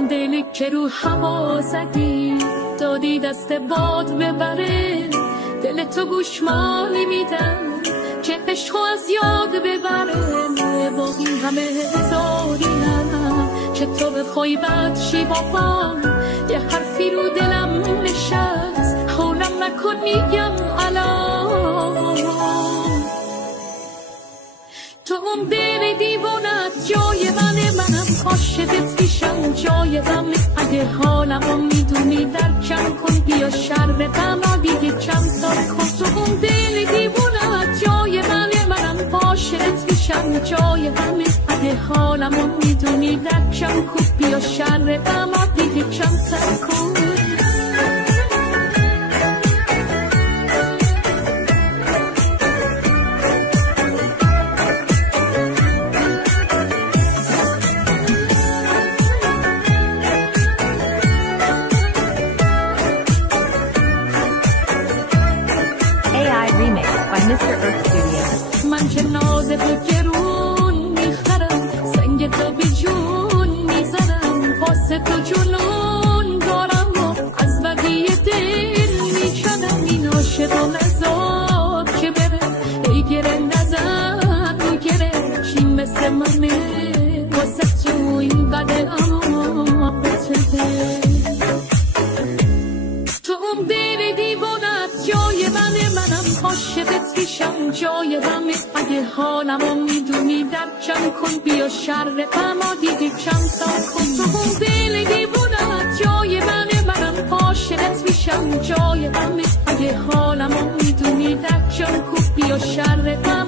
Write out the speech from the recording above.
دلی که رو هوا زدی دادی دست باد ببره، دل تو گوشمالی میدم که عشقو از یاد ببره. با این همه هزاریم که تو بخوای بد شی بابام، یه حرفی رو دلم نشست حولم نکن میگم الان. تو اون دل دیوانت جای منم عاشقت میشم جای غم. اگه حالمو میدونی درکم کن بیا شر غم دیگه کم سال کن. تو اون دل دیوانت جای منم عاشقت میشم جای غم. اگه حالمو میدونی درکم کن بیا شر غم دیگه کم سال کن. Mr. Earth Studios. من که ناز تو گرون میخرم، سنگ تو بی جون میزنم، واسه تو جنون دارم و از بدی دل میکنم. این عاشقم نزاد که بره، ای گره نزن گره چین مثل منه، واسه تو این بده اما بتده. تو اون دل دیوانت جای منم عاشقت میشم جای غمه. اگه حالمو میدونی درکم کن بیا شر غم دیگه کم سال کن. تو اون دل دیوانت جای منم عاشقت میشم جای غمه. اگه حالمو میدونی درکم کن بیا شر غم